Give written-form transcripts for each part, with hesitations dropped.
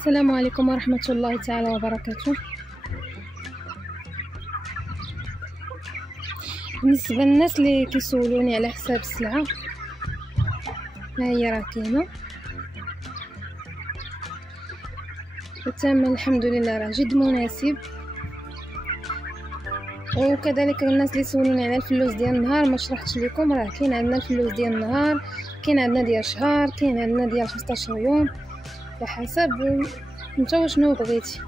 السلام عليكم ورحمة الله تعالى وبركاته. بالنسبة للناس اللي كيسولوني على حساب السلعة، ها هي راه كاينه الثمن الحمد لله راه جد مناسب. وكذلك الناس اللي سولوني على الفلوس ديال النهار ما شرحتش لكم، راه كاين عندنا الفلوس ديال النهار، كاين عندنا ديال شهر، كاين عندنا ديال 15 يوم، على حسب نتا شنو بغيتي،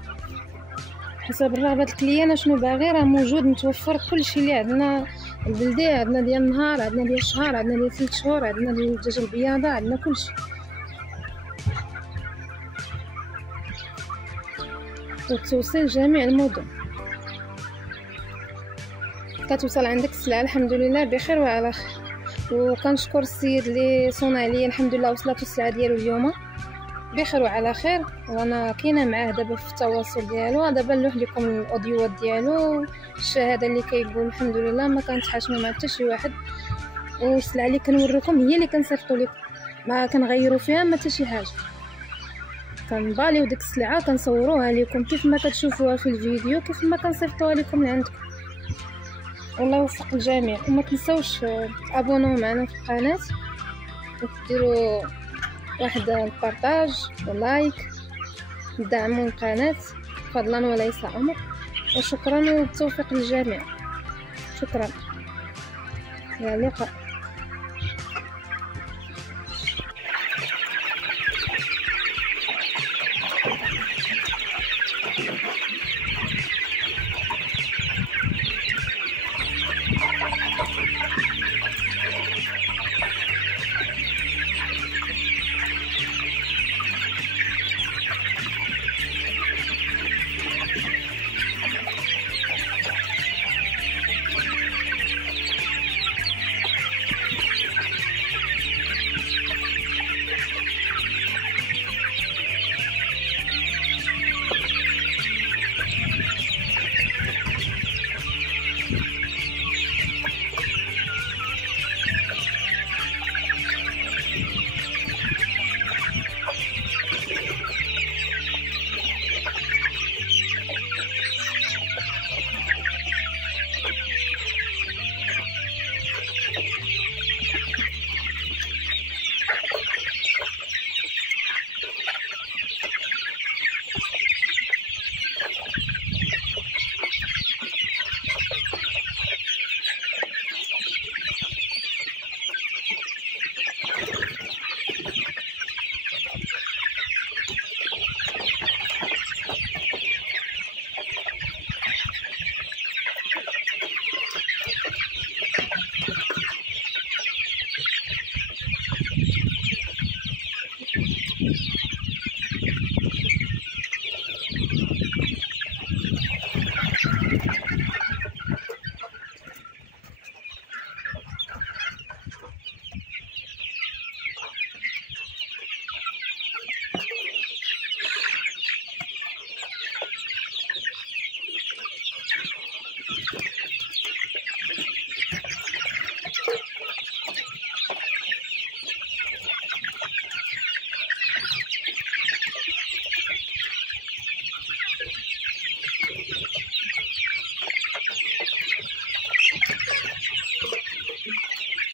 حسب الرغبه الكليان شنو باغي راه موجود متوفر كلشي اللي عندنا. البلديه عندنا ديال النهار، عندنا ديال الشهر، عندنا ديال 3 شهور، عندنا ديال الدجاج البياضه، عندنا كلشي. وتوصل جميع المدن، كتوصل عندك السلعه الحمد لله بخير وعلى خير. وكنشكر السيد اللي صونع ليا الحمد لله وصلت السلعه ديالو اليوم بخير وعلى خير، وانا كاينه معاه دابا في التواصل ديالو. دابا نلوح لكم الاوديوات ديالو، الشهاده اللي كيقول الحمد لله ما كنتحاشموا مع حتى شي واحد، والسلعه اللي كنوريكم هي اللي كنصيفطوا لكم، ما كنغيروا فيها ما حتى شي حاجه. كنباليو ديك السلعه كنصوروها لكم كيف ما كتشوفوها في الفيديو، كيف ما كنصيفطوها لكم لعندكم. والله يوفق الجميع. وما تنسوش تابونوا معنا في القناه وديروا واحد البارطاج ولايك، دعموا القناه فضلا وليس امر. وشكرا والتوفيق للجميع. شكرا، الى اللقاء.